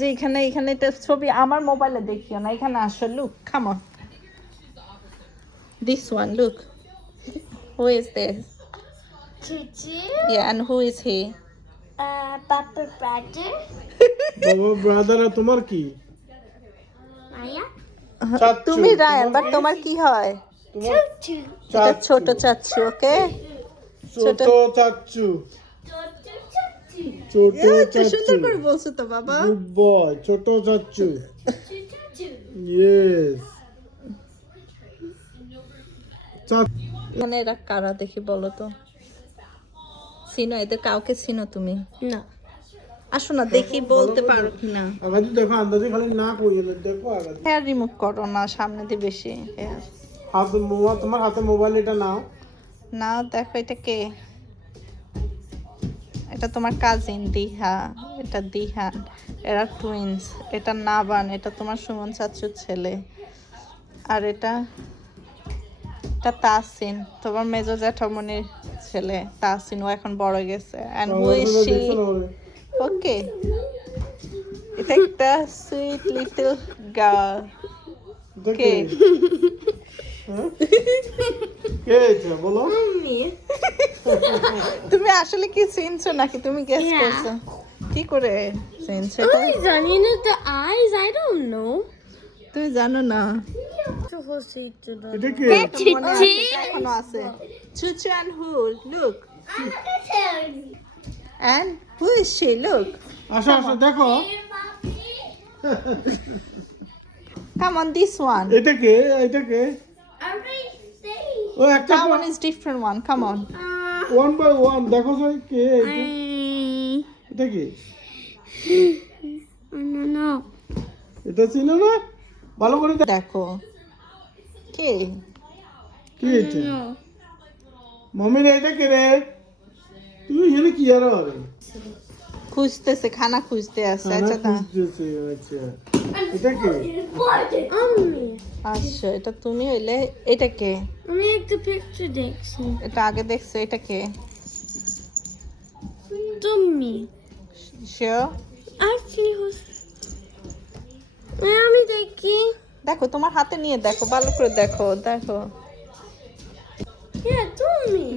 যে এখানে একটা ছবি আমার মোবাইলে দেখিও না, এখানে আসো, look, come on, this one, look, who is this? Tutu. Yeah, and who is he? Papa brother. বাবা ব্রাদার আর তোমার কি? Maya. চাচ্চু। তুমি রায়ান, বাট তোমার কি হয়? তোমার Tutu. এটা ছোট চাচ্চু, ওকে? ছোট চাচ্চু। Tutu. ছোট তো সুন্দর চাচ্চু। করে বলছো তো বাবা। গুড বয়, ছোট চাচ্চু। Tutu. ইয়েস। এখানে এরা কারা দেখি বলো তো? চিনো এদের কাউকে? চিনো তুমি? No. আসো না দেখি, বলতে পারো কিনা। আগাজি দেখো, আন্দাজে খালি না কই না, দেখো আগাজি। হেয়ার রিমুভ করো না, সামনে দিয়ে বেশি হেয়ার। হাতে মোবাইল, তোমার হাতে মোবাইল এটা নাও। না দেখো, এটা কে? এটা তোমার কাজিন দিহা, এটা দিহান, এরা টুইন্স। এটা নাবান, এটা তোমার সুমন চাচুর ছেলে। আর এটা তাসিন, তোমার মেজো জ্যাঠামনির ছেলে তাসিন, ও এখন বড় গেছে। And who is she? Okay, এটা একটা সুইট লিটল গার্ল। কে? কে এটা বলো? Mommy. তুমি আসলে কি চিনছো নাকি তুমি গেস Yeah. করছো? কি করে চিনছো? Eyes on, you know the eyes? I don't know. তুমি জানো না? এটা কে? মনে আছে, এটা এখনো আছে। চুচু and who? Look. And who is she? Look. আসো আসো দেখো। Come on, this one. এটা কে? এটা কে? ও একটা That one is different one. Come on. One by one দেখো যাই কে এটা? এটা কে? No. এটা চিনো না? ভালো করে দেখো কে? কি এটা? মমির এটা কে রে? তুই এখানে কি আর হবে? খুঁজতেছে, খানা খুঁজতে আছে। আচ্ছা তা আচ্ছা এটা কে? Mommy. আচ্ছা, এটা তুমি হইলে। এটা কে? Let me take the picture, Dixie. এটা আগে দেখছো? এটা কে? Dummy. Sure? Actually, who's... Mommy, Dixie. দেখো, তোমার হাতে নিয়ে দেখো, ভালো করে দেখো। দেখো Yeah, Dummy.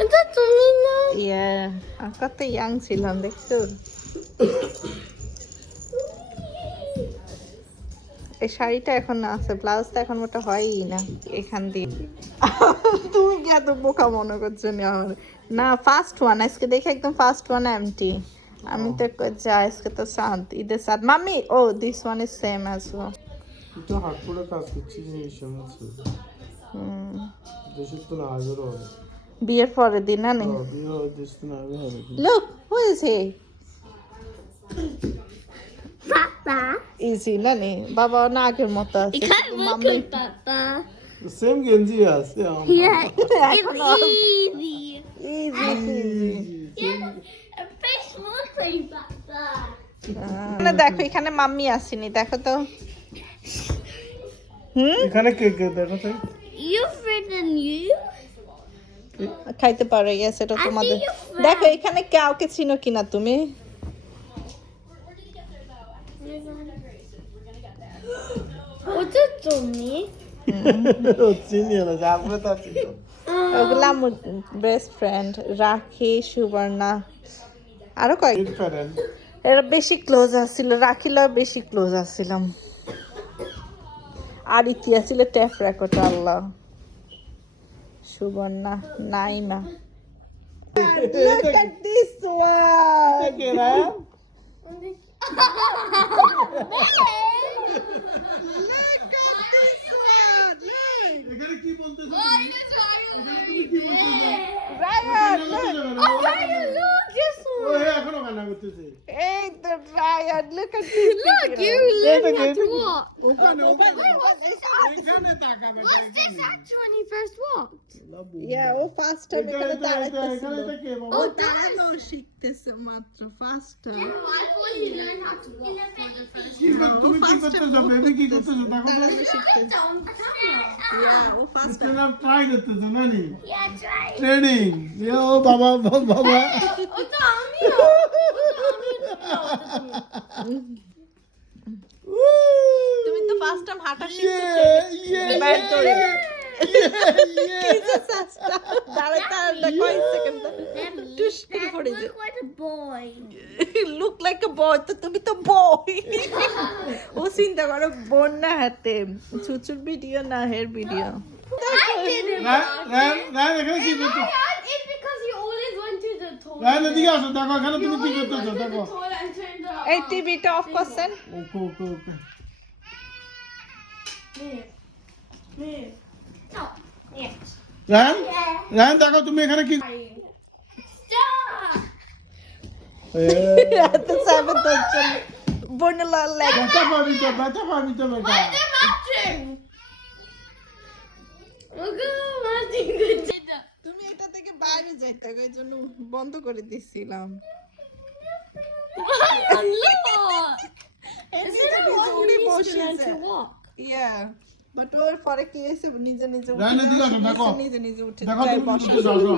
Is that Dummy now? ইয়া, আমি কত ইয়াং ছিলাম দেখছো? এই শাড়িটা এখন না আছে, ব্লাউজটা এখন মোটা হয়ই না এখান দিয়ে। তুমি কি এত বোকা মনে করছো না আমার? না, ফার্স্ট ওয়ান আজকে দেখে একদম ফার্স্ট ওয়ান এমটি। আমি তো যা আজকে তো সাদ, ঈদের সাদ। মাম্মি, ও this one is same as well. তো হাত করে কাজ করছি জিনিস আছে। দেশের তো না আজও হবে। বিয়ের পরের দিন না নেই। বিয়ে দেশ তো না হবে। Look, who is he? Papa. Easy না নেই, বাবা না আগের মতো আছে। You can't শুধু look mummy at Papa. Same গেঞ্জি আছে আমার। Yeah, এখনো it's easy. Easy easy. Yeah, a face looks like Papa. এখানে দেখো, এখানে মাম্মি আসেনি, দেখো তো। এখানে কে কে দেখো তো? You friend and you? খাইতে পারো, ইয়েস, এটা তোমাদের। দেখো এখানে কাউকে চিনো কিনা তুমি? What's it to me? চিনি না, যাবো তা চিনি। ওগুলা আমার বেস্ট ফ্রেন্ড, রাখি, সুবর্ণা, আরো কয়েক। ডিফারেন্ট। এরা বেশি ক্লোজ আসছিল, রাখিলা বেশি ক্লোজ আসছিলাম। আর ইতিহাস ছিল tape record. Allah, Suborna, Naima. Look at this one. কে রে? Look at this one. Look. এখানে কি বলতেছ? Ryan, look. Look, this O one. এখনো কান্না করতেছে। Hey, the Ryan, look at this. Look, you এটা learned K? how to walk. ওখানে ওখানে Wait, what's this? এখানে তাকাবে। What's this action when you first walked? Yeah, ও ফার্স্ট টাইম এখানে দাঁড়াইতেছিল। এখানে কে বাবা? ও দাঁড়ানো শিখতেছে মাত্র, first time. I thought you learned how to walk for the first কি কর- তুমি কি করতেছো? বেবি কি করতেছো? দেখো তো। Yeah, ও ফার্স্ট টাইম। তুমি ট্রাই করতেছো না নি? Yeah, try. ট্রেনিং। ও বাবা বাবা। Oh, Tommy. তুমি তো ফার্স্ট টাইম হাঁটা শিখছো Yeah, ব্যাট ধরে yeah. দাঁড়াতে কয়েক সেকেন্ড টুস করে পড়ে That যে look like a boy. Look like a boy তো তুমি তো বয় ও চিন্তা করো বোন না হাতে চুচুর ভিডিও না হের ভিডিও I didn't. রায়ন এখানে কি করছো? It's because you always went to the toilet. Rayan এদিকে আসো, দেখো এখানে তুমি কি করতেছো, দেখো। Toilet and turned it এই off. টিভিটা অফ করছেন ওকে ওকে ওকে। No. Yeah. রায়ন দেখো তুমি এখানে কি Stop. এত সাবে তো চল বোনলা লাগ ব্যথা পাবি তো বেটা। Where's the bathroom? Look at the bathroom. তুমি এটা থেকে বাইরে যাইতে এই জন্য বন্ধ করে দিছিলাম Look. Is it a উড়ে one বসেছে to walk? ইয়া বাট ওর পরে কি হয়েছে নিজে নিজে রায়ন এদিকে আসো, দেখো। নিজে নিজে উঠে দেখো যায় তুমি বসে কি করতেছো, আসো।